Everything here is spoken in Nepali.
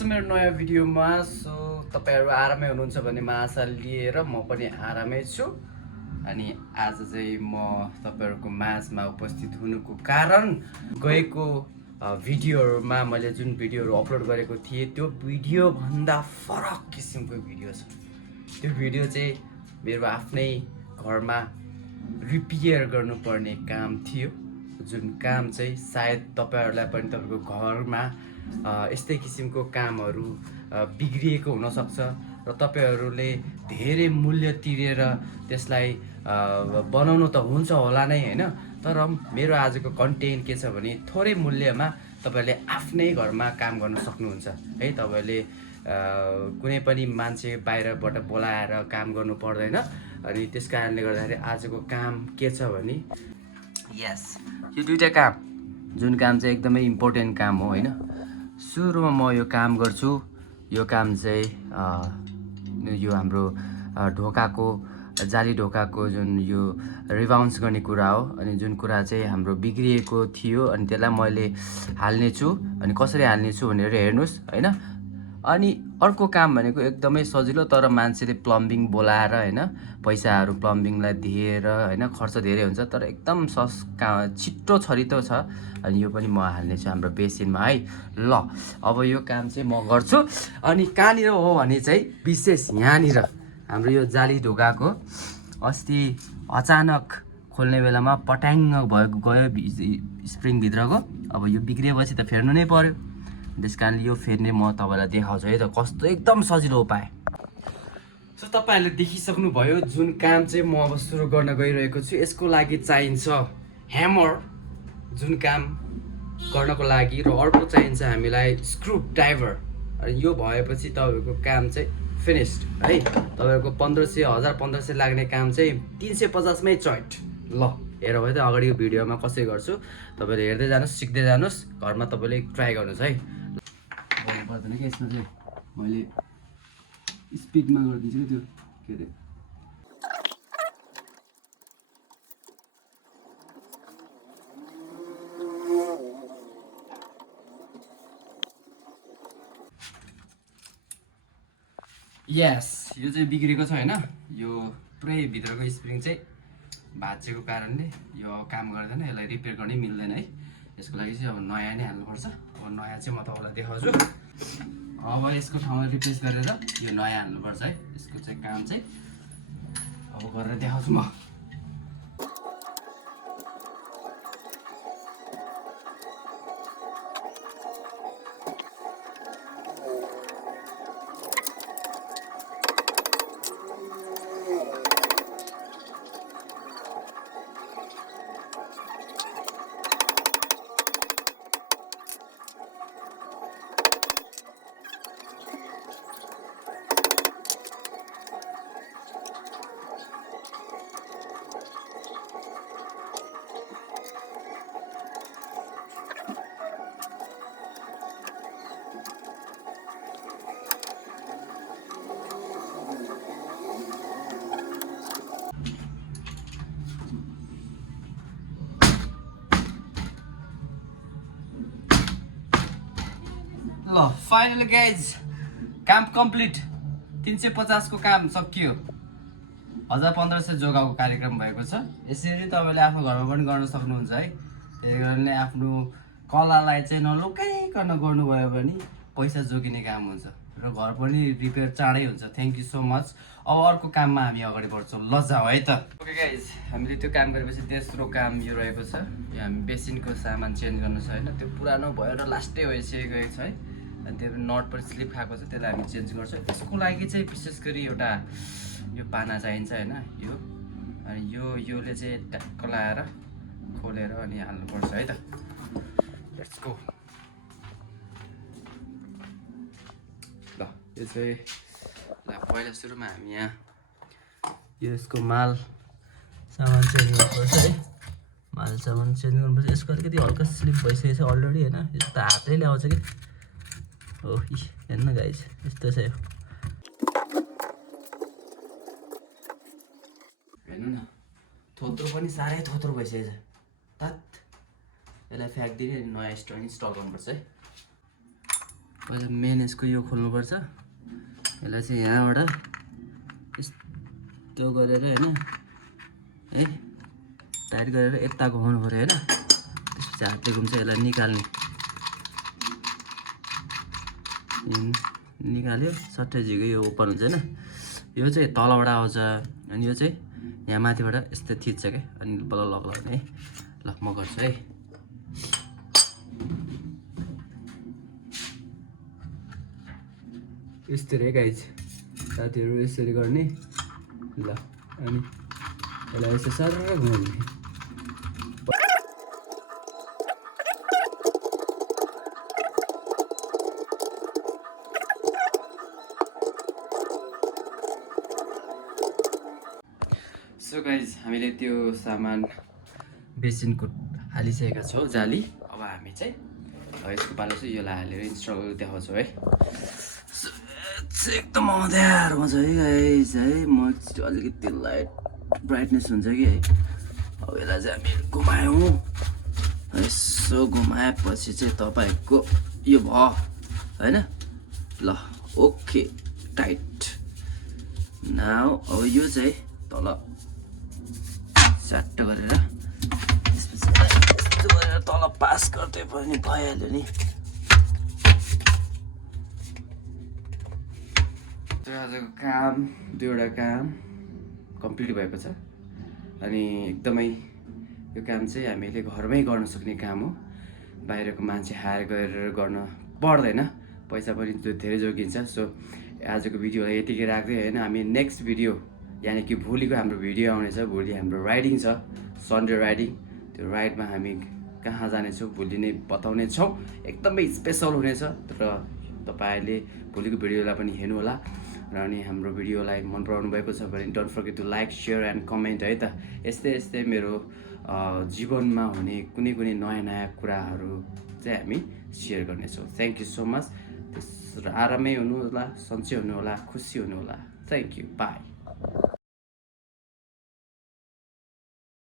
छ मेरो नयाँ भिडियोमा। सो तपाईहरु आरामै हुनुहुन्छ भन्ने म आशा लिएर म पनि आरामै छु। अनि आज चाहिँ म तपाईहरुको माझमा उपस्थित हुनुको कारण गएको भिडियोहरुमा मैले जुन भिडियोहरु अपलोड गरेको थिएँ त्यो भिडियो भन्दा फरक किसिमको भिडियो छ। त्यो भिडियो चाहिँ मेरो आफ्नै घरमा रिपेयर गर्नुपर्ने काम थियो, जुन काम चाहिँ सायद तपाईहरुलाई पनि तपाईको घरमा यस्तै किसिमको कामहरु बिग्रिएको हुन सक्छ र तपाईहरुले धेरै मूल्य तिरेर त्यसलाई बनाउनु त हुन्छ होला नै हैन, तर मेरो आजको कन्टेन्ट के छ भने थोरै मूल्यमा तपाईहरुले आफ्नै घरमा काम गर्न सक्नुहुन्छ है। तपाईहरुले कुनै पनि मान्छे बाहिरबाट बोलाएर काम गर्नु पर्दैन। अनि त्यसकारणले गर्दाखेरि आजको काम के छ भने यस यो दुईटा काम, जुन काम चाहिँ एकदमै इम्पोर्टेन्ट काम हो हैन। सुरुमा म यो काम गर्छु। यो काम चाहिँ यो हाम्रो ढोकाको जाली ढोकाको जुन यो रिबाउन्स गर्ने कुरा हो। अनि जुन कुरा चाहिँ हाम्रो बिग्रिएको थियो अनि त्यसलाई मैले हाल्ने छु। अनि कसरी हाल्ने छु भनेर हेर्नुस् हैन। अनि अर्को काम भनेको एकदमै सजिलो, तर मान्छेले प्लम्बिङ बोलाएर हैन पैसाहरू प्लम्बिङलाई दिएर हैन खर्च धेरै हुन्छ, तर एकदम छिट्टो छरितो छ। अनि यो पनि म हाल्ने छु हाम्रो बेसिनमा है। ल अब यो काम चाहिँ म गर्छु। अनि कहाँनिर हो भने चाहिँ विशेष यहाँनिर हाम्रो यो जाली ढोकाको अस्ति अचानक खोल्ने बेलामा पट्याङ्ग भएको गयो स्प्रिङ भित्रको। अब यो बिग्रिएपछि त फेर्नु नै पर्यो। त्यसकारणले यो फेर्ने म तपाईलाई देखाउँछु है त, कस्तो एकदम सजिलो उपाय। सो तपाईहरुले देखिसक्नु भयो जुन काम चाहिँ म अब सुरु गर्न गइरहेको छु। यसको लागि चाहिन्छ ह्यामर जुन काम गर्नको लागि, र अर्को चाहिन्छ हामीलाई स्क्रु ड्राइभर। अनि यो भएपछि तपाईहरुको काम चाहिँ फिनिस्ड है। तपाईहरुको 1500 लाग्ने काम चाहिँ 350 मै चट। ल हेरौँ है त अगाडि यो भिडियोमा कसरी गर्छु। तपाईले हेर्दै जानुस्, सिक्दै जानुस्, घरमा तपाईले ट्राई गर्नुस् है। भन्नु पर्दैन कि यसमा चाहिँ मैले स्पिडमा गरिदिन्छु कि त्यो के अरे यस यो चाहिँ बिग्रेको छ हैन। यो पुरै भित्रको स्प्रिङ चाहिँ भाँचेको कारणले यो काम गर्दैन, यसलाई रिपेयर गर्नै मिल्दैन है। यसको लागि चाहिँ अब नयाँ नै हाल्नुपर्छ। अब नयाँ चाहिँ म तपाईलाई देखाउँछु। अब यसको ठाउँमा रिप्लेस गरेर यो नयाँ हाल्नुपर्छ है। यसको चाहिँ काम चाहिँ अब गरेर देखाउँछु म। ल फाइनली गाइज काम कम्प्लिट। 350 को काम सकियो। 1500 जोगाको कार्यक्रम भएको छ। यसरी तपाईले आफ्नो घरमा पनि गर्न सक्नुहुन्छ है। त्यसै कारणले आफ्नो कलालाई चाहिँ नलुकाइकन गर्नुभयो भने पैसा जोगिने काम हुन्छ र घर पनि रिपेयर चाँडै हुन्छ। Thank you so much. अब अर्को काममा हामी अगाडि बढ्छौँ। ल जाऊ है त। ओके गाइज, हामीले त्यो काम गरेपछि तेस्रो काम यो रहेको छ। यो हामी बेसिनको सामान चेन्ज गर्नु छ हैन। त्यो पुरानो भयो र लास्टै भइसकेको छ है। अनि त्यो नट पनि स्लिप खाएको छ, त्यसलाई हामी चेन्ज गर्छौँ। त्यसको लागि चाहिँ विशेष गरी एउटा यो पाना चाहिन्छ हैन। यो अनि योले चाहिँ ट्याक्क लाएर खोलेर अनि हाल्नुपर्छ है त। Let's go. ल यो चाहिँ पहिला सुरुमा हामी यहाँ यसको माल सामान चेन्ज गर्नुपर्छ है। माल सामान चेन्ज गर्नुपर्छ। यसको अलिकति हल्का स्लिप भइसकेको छ अलरेडी हैन। यो त हातले ल्याउँछ कि हो हेर्नु गाइज, यस्तो छ यो। हेर्नु न, थोत्रो पनि साह्रै थोत्रो भइसकेछ। तात यसलाई फ्याँक्दिने नयाँ इन्स्टल गर्नुपर्छ है। पहिला मेन यसको यो खोल्नुपर्छ। यसलाई चाहिँ यहाँबाट यस्तो गरेर होइन है टाइट गरेर यता घुमाउनु पऱ्यो होइन। त्यसपछि हातले घुम्छ यसलाई निकाल्ने। निकाल्यो सट्टै झिक्यो यो ओपन हुन्छ होइन। यो चाहिँ तलबाट आउँछ अनि यो चाहिँ यहाँ माथिबाट यस्तो थिच्छ क्या अनि बल्ल लक लगाउने है। ल म गर्छु है। यस्तरी है गाइज साथीहरू यसरी गर्ने। ल अनि यसलाई यसो सरर घुमाउने। सो गाइज हामीले त्यो सामान बेसिनको हालिसकेका छौँ जाली। अब हामी चाहिँ यसको पालो चाहिँ यसलाई हालेर इन्स्टल देखाउँछौँ है। एकदम अँध्यारोमा छ है गाइज है। म अलिकति लाइट ब्राइटनेस हुन्छ कि है। अब यसलाई चाहिँ हामी घुमायौँ। यसो घुमाएपछि चाहिँ तपाईँको यो भयो होइन। ल ओके टाइट नाउ। अब यो चाहिँ तल च्याट्ट गरेर यस्तो गरेर तल पास गर्दै पनि भइहाल्यो नि। आजको काम दुईवटा काम कम्प्लिट भएको छ अनि एकदमै यो काम चाहिँ हामीले घरमै गर्न सक्ने काम हो। बाहिरको मान्छे हायर गरेर गर्न पर्दैन, पैसा पनि धेरै जोगिन्छ। सो आजको भिडियोलाई यतिकै राख्दै होइन हामी नेक्स्ट भिडियो यानि कि भोलिको हाम्रो भिडियो आउनेछ। भोलि हाम्रो राइडिङ छ, सन्डे राइडिङ। त्यो राइडमा हामी कहाँ जानेछौँ भोलि नै बताउने छौँ। एकदमै स्पेसल हुनेछ र तपाईँले भोलिको भिडियोलाई पनि हेर्नुहोला। र अनि हाम्रो भिडियोलाई मन पराउनु भएको छ भने don't forget to like share and comment है त। यस्तै मेरो जीवनमा हुने कुनै नयाँ नयाँ कुराहरू चाहिँ हामी सेयर गर्नेछौँ। Thank you so much. आरामै हुनुहोला, सन्चै हुनुहोला, खुसी हुनुहोला। Thank you, by.